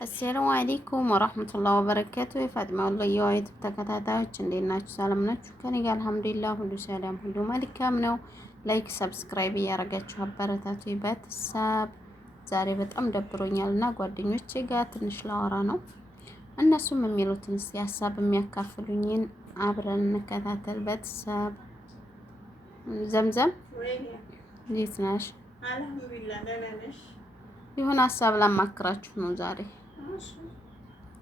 አሰላሙ አለይኩም ወራህመቱላሂ ወበረካቱ። የፋጢማ ወሎዬ ዩቲዩብ ተከታታዮች እንዴት ናችሁ? ሰላም ናችሁ? ከኔ ጋር አልሐምዱሊላህ ሁሉ ሰላም ሁሉ መልካም ነው። ላይክ ሰብስክራይብ እያደረጋችሁ አበረታቱ ቤተሰብ። ዛሬ በጣም ደብሮኛልና ጓደኞቼ ጋር ትንሽ ላወራ ነው። እነሱም የሚሉትን ሀሳብ የሚያካፍሉኝን አብረን እንከታተል ቤተሰብ። ዘምዘም እንዴት ነሽ? አልሐምዱሊላህ ደህና ነሽ? ይሁን ሀሳብ ላማክራችሁ ነው ዛሬ።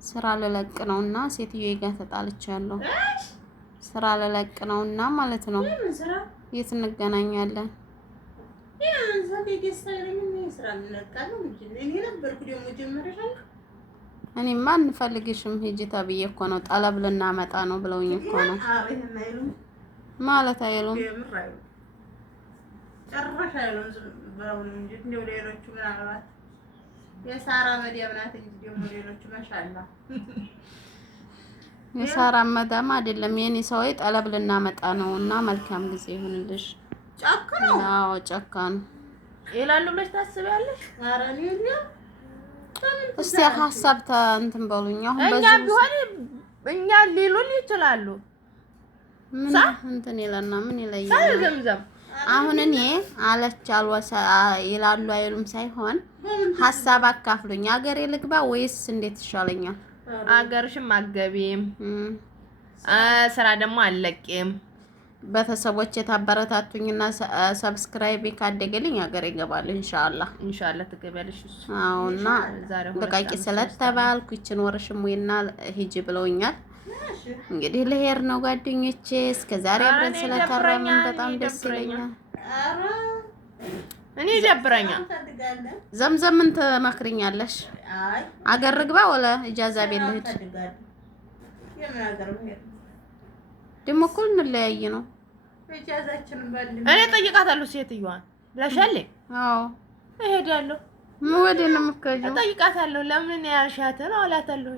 ስራ ልለቅ ነውና ሴትዮዬ ጋር ተጣልቻለሁ። ስራ ልለቅ ነውና ማለት ነው። የት እንገናኛለን? እኔማ እንፈልግሽም ሂጂ ተብዬ እኮ ነው። ጠለብ ልናመጣ ነው ብለውኝ እኮ ነው። ማለት አይሉም ጨረሻ አይሉም ብለው እንጂ እንደው ሌሎቹ ምናልባት የሳራ መዲያም ናት እንጂ ደግሞ ሌሎቹ ማሻአላ የሳራ መዳም አይደለም የኔ ሰው ጠለብ ልናመጣ ነው እና መልካም ጊዜ ይሁንልሽ። ጫካ ነው? አዎ ጫካ ነው ይላሉ ብለሽ ታስቢያለሽ? ኧረ እኔ እስቲ ሀሳብ እንትን በሉኝ። አሁን እኛ ቢሆን እኛ ሊሉን ይችላሉ። ምን እንትን ይለና ምን ይለያል? ዘምዘም አሁን እኔ አለች አልወሳ ይላሉ አይሉም ሳይሆን ሀሳብ አካፍሉኝ። አገሬ ልግባ ወይስ እንዴት ይሻለኛል? አገርሽም አገቢም ስራ ደግሞ አለቅም። ቤተሰቦቼ ታበረታቱኝና ሰብስክራይብ ካደገልኝ አገሬ እገባለሁ ኢንሻአላህ። ኢንሻአላህ ትገቢያለሽ። አዎና ደቃቂ ስለተባልኩ ይችን ወርሽም ወይና ሂጂ ብለውኛል። እንግዲህ ልሄድ ነው ጓደኞቼ። እስከዛሬ አብረን ስለከረምን በጣም ደስ ይለኛል። እኔ ይደብረኛል። ዘምዘም ምን ትመክሪኛለሽ? አገር ልግባ ወለ ኢጃዛ ቤት ልሂድ? ደግሞ እኮ እንለያይ ነው። እኔ ጠይቃታለሁ ሴትዮዋን ብለሻል? አዎ እሄዳለሁ። ምን ወደ ነው የምትከጂው? ጠይቃታለሁ። ለምን ያልሻትን አላታለሁ።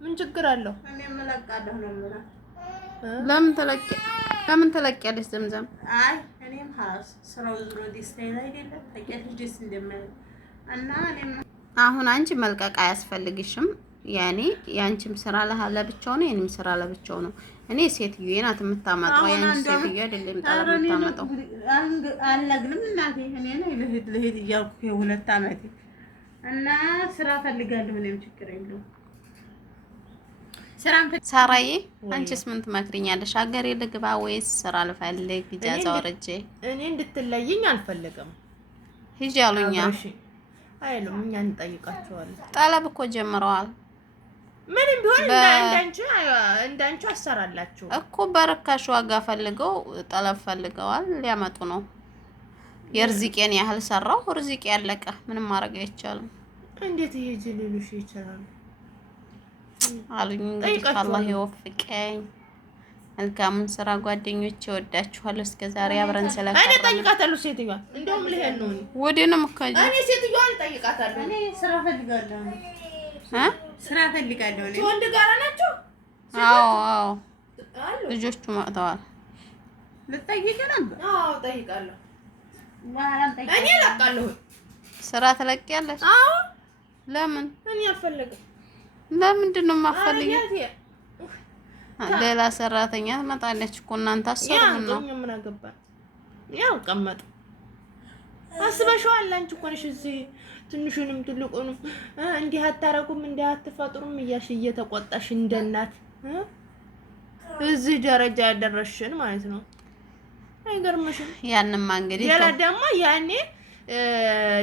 ምን ችግር አለው? እኔ መለቃለሁ ነው የምላት። ለምን ተለቂያለሽ ዘምዘም? አይ እኔም ሀስ ስራው ዝሮ ዲስታይል አይደለም ታውቂያለሽ፣ ደስ እንደማይል እና እኔም አሁን አንቺ መልቀቅ አያስፈልግሽም። ያኔ ያንቺም ስራ ለብቻው ነው፣ የኔም ስራ ለብቻው ነው። እኔ ሴትዮዬ ናት የምታመጣው፣ ያንቺ ሴትዮዬ አይደለም ጠለብ የምታመጣው። አልነግርም እናቴ እኔ ነው ልሂድ እያልኩ የሁለት አመቴ እና ስራ ፈልጋለሁ። እኔም ችግር የለውም። ሳራዬ አንቺስ ምን ትመክሪኛለሽ? አገሬ ልግባ ወይስ ስራ ልፈልግ? ኢጃዛ ወርጄ እኔ እንድትለይኝ አልፈልግም። ሂጂ አሉኛ አይሉም። እኛ እንጠይቃቸዋለን። ጠለብ እኮ ጀምረዋል። ምንም ቢሆን እንዳንቺ አሰራላችሁ እኮ በርካሽ ዋጋ ፈልገው ጠለብ ፈልገዋል። ሊያመጡ ነው። የርዚቄን ያህል ሰራው፣ ርዚቄ ያለቀ ምንም ማድረግ አይቻልም። እንዴት ይሄ ሊሉሽ ይችላል አሉኝ። እንግዲህ አላህ ይወፍቀኝ። መልካሙን ስራ ጓደኞቼ፣ እወዳችኋለሁ። እስከዛሬ አብረን ስለከረምን እኔ ጠይቃታለሁ ሴትዮዋን። እንደውም ልሄድ ነው ወዴት ነው የምትከጂው? እኔ ሴትዮዋን ጠይቃታለሁ። እኔ ስራ ፈልጋለሁ። ስራ ፈልጋለሁ። እኔ ወንድ ጋር ናቸው? አዎ ልጆቹ መጥተዋል። ልጠይቅ ነበር? አዎ ጠይቃለሁ። እኔ እለቃለሁ። ስራ ትለቂያለሽ? አዎ። ለምን? እኔ አልፈልግም። ለምንድን ነው የማትፈልጊው? ሌላ ሰራተኛ ትመጣለች እኮ እናንተ አሰሩም ነው። ምን አገባን? ያው ቀመጡ አስበሽዋል። አንቺ እኮ ነሽ እዚህ ትንሹንም ትልቁንም እንዲህ አታረጉም እንዲህ አትፈጥሩም እያልሽ እየተቆጣሽ እንደ እናት እዚህ ደረጃ ያደረሽን ማለት ነው። አይገርምሽም? ያንማ እንግዲህ ሌላ ደግሞ ያኔ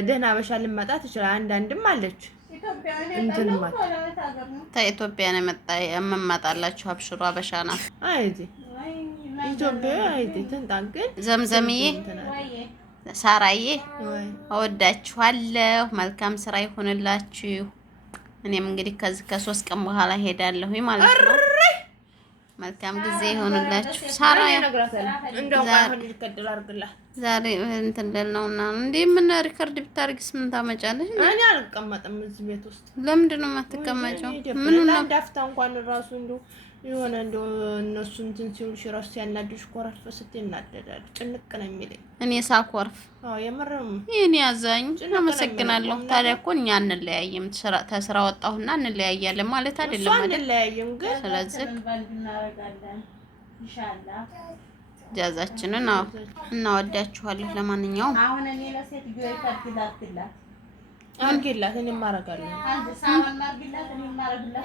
ደህና በሻ ልመጣ ትችላለች። አንዳንድም አለች እንትን ማለት ከኢትዮጵያ ነው የምመጣላችሁ። አብሽሯ በሻና አይዚ ኢትዮጵያ አይዚ ተንጣገን ዘምዘምዬ ሳራዬ እወዳችኋለሁ። መልካም ስራ ይሁንላችሁ። እኔም እንግዲህ ከዚህ ከ3 ቀን በኋላ ሄዳለሁ ማለት ነው። መልካም ጊዜ ይሁንላችሁ። ሳራ እንደው ባይሆን ይከደል አርግላ ዛሬ እንትን ልል ነውና እንዴ ምን ሪከርድ ብታርግስ ምን ታመጫለሽ? እኔ አልቀመጥም እዚህ ቤት ውስጥ። ለምንድን ነው የማትቀመጪው? ምን ነው እንዳፍታ እንኳን ራሱ እንደው የሆነ እንደው እነሱ እንትን ሲሉሽ ራሱ ሲያናድሽ ኮራፍ ስትይ እናደዳል። ጭንቅ ነው የሚለኝ እኔ ሳኮርፍ። አዎ የምርም ይሄን ያዛኝ። አመሰግናለሁ። ታዲያ እኮ እኛ አንለያይም። ተስራ ወጣሁና እንለያያለን ማለት አይደለም አይደል? አንለያይም ግን ስለዚህ ኢንሻአላህ ጃዛችንን እናወዳችኋለን። ለማንኛውም አሁን እኔ ለሴትዮ ይፈርድላትላት አርግላት እኔ ማረጋለሁ።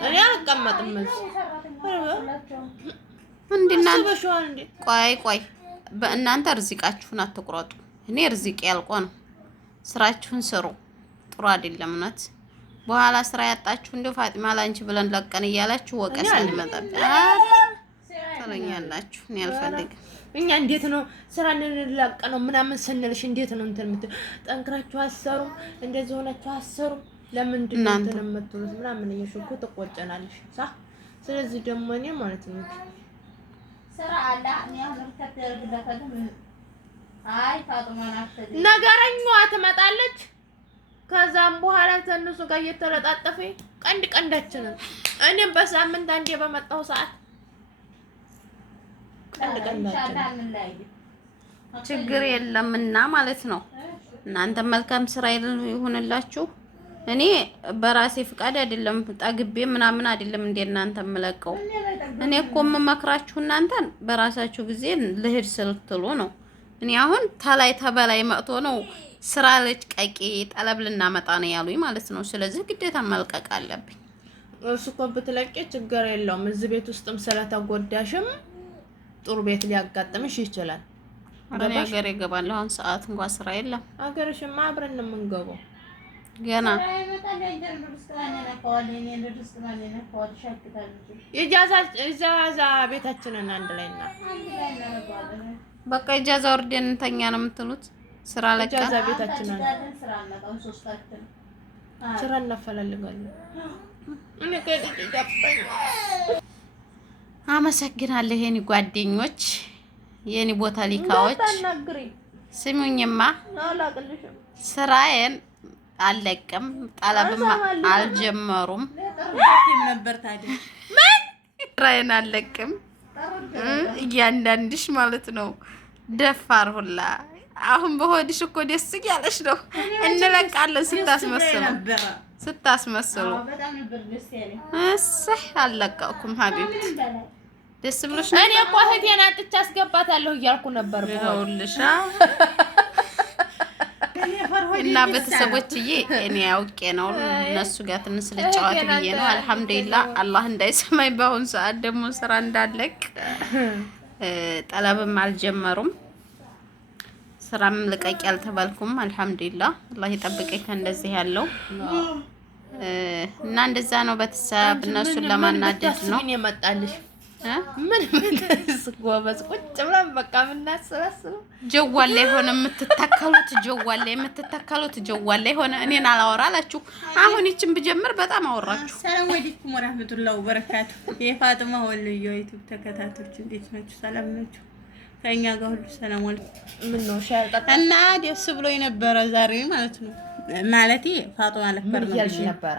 እኔ አልቀመጥም እዚህ ቆይ በእናንተ ርዚቃችሁን አትቁረጡ። እኔ ርዚቅ ያልቆ ነው። ስራችሁን ስሩ። ጥሩ አይደለም እውነት። በኋላ ስራ ያጣችሁ እንደው ፋጢማ ላንቺ ብለን ለቀን እያላችሁ ወቀሳ እንመጣብኝ ትለኛላችሁ። እኔ አልፈልግም። እኛ እንዴት ነው ስራ እንላቀ ነው ምናምን ስንልሽ እንዴት ነው እንትን የምትል ጠንክራችሁ አሰሩ እንደዚህ ሆናችሁ አሰሩ ለምንድን ነው እንትን የምትሉት ምናምን እየሾኩ ተቆጨናለሽ ሳ ስለዚህ ደግሞ እኔ ማለት ነው ስራ አላ እኔ አሁን ከተደረገለት አይ ፋጡማ ናት ነገረኛዋ ትመጣለች። ከዛም በኋላ ተነሱ ጋር እየተለጣጠፈ ቀንዳችንን እኔም በሳምንት አንዴ በመጣው ሰዓት ችግር የለምና ማለት ነው። እናንተ መልካም ስራ ይሁንላችሁ። እኔ በራሴ ፍቃድ አይደለም ጠግቤ ምናምን አይደለም እንደ እናንተ የምለቀው። እኔ እኮ የምመክራችሁ እናንተን በራሳችሁ ጊዜ ልሂድ ስትሉ ነው። እኔ አሁን ተላይ ተበላይ መጥቶ ነው ስራ ልቀቂ ጠለብ ልናመጣ ነው ያሉኝ ማለት ነው። ስለዚህ ግዴታ መልቀቅ አለብኝ። እሱ እኮ ብትለቂ ችግር የለውም። እዚህ ቤት ውስጥም ስለተጎዳሽም ጥሩ ቤት ሊያጋጥምሽ ይችላል። አረን ሀገር ይገባለሁ። አሁን ሰዓት እንኳን ስራ የለም። ሀገርሽማ አብረን ነው የምንገባው ገና ኢጃዛ ቤታችንን አንድ ላይ እና በቃ ኢጃዛ ወርደን እንተኛ ነው የምትሉት? ስራ ለቃ ኢጃዛ ቤታችንን ስራ እናፈላልጋለን። እኔ አመሰግናለሁ የኔ ጓደኞች፣ የኔ ቦታ ሊካዎች። ስሙኝማ ስራዬን አልለቅም፣ ጠለብም አልጀመሩም ነበር ታዲያ ስራዬን አልለቅም። እያንዳንድሽ ማለት ነው ደፋር ሁላ አሁን በሆድሽ እኮ ደስ እያለሽ ነው። እንለቃለን ስታስመስሉ እሰይ አልለቀኩም ሀቢብቲ ደስ ብሎሽ ነው። እኔ እኮ እህቴን አጥቼ አስገባታለሁ እያልኩ ነበር ብለውልሽ እና ቤተሰቦችዬ እኔ አውቄ ነው እነሱ ጋር ትንሽ ልጫወት ብዬ ነው። አልሐምዱሊላህ አላህ እንዳይሰማኝ በአሁን ሰዓት ደግሞ ስራ እንዳለቅ ጠለብም አልጀመሩም። ስራም ልቀቂ አልተባልኩም። አልሐምዱሊላህ አላህ ይጠብቀኝ ከእንደዚህ ያለው እና እንደዛ ነው። ቤተሰብ እነሱን ለማናደድ ነው የመጣልሽ ምን ጎበዝ ቁጭ ብለን በቃ የምናሰላስለው ጀዋል ላይ ሆነ የምትተከሉት ጀዋል ላይ ሆነ እኔን አላወራ አላችሁ። አሁን ይችን ብጀምር በጣም አወራችሁ። ሰላም አለይኩም ወራህመቱላሂ ወበረካቱ። የፋጡማ ወልዩ ዩቲዩብ ተከታታዮች እንዴት ናችሁ? ሰላም ናችሁ? ከኛ ጋር ሁሉ ሰላም ወል ምን ነው ሻልጣ እና ደስ ብሎኝ ነበረ ዛሬ ማለት ነው። ማለቴ ፋጡማ ነበር ነው ያልሽ ነበረ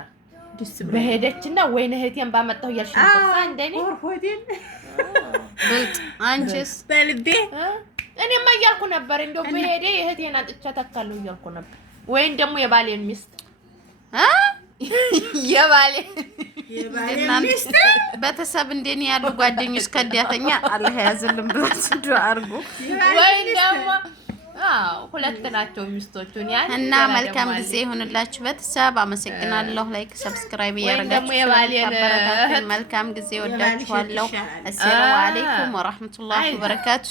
በሄደችና ወይኔ እህቴን ባመጣው ያልሽ ነበር እንደኔ ሆቴል ብልጥ አንቺስ በልቤ እኔማ እያልኩ ነበር እንደው በሄደ እህቴን አጥቻ ተካለሁ እያልኩ ነበር። ወይን ደግሞ የባሌን ሚስት የባሌን ሚስት ቤተሰብ እንደኔ ያሉ ጓደኞች ከዲያተኛ አላህ ያዝልን ብላችሁ ዱአ አድርጉ። ወይን ደግሞ ሁለት ናቸው ሚስቶቹን ያን እና መልካም ጊዜ ይሁንላችሁ ቤተሰብ። አመሰግናለሁ። ላይክ ሰብስክራይብ ያደርጋችሁ መልካም ጊዜ ወዳችኋለሁ። አሰላሙ አለይኩም ወራህመቱላሂ ወበረካቱ።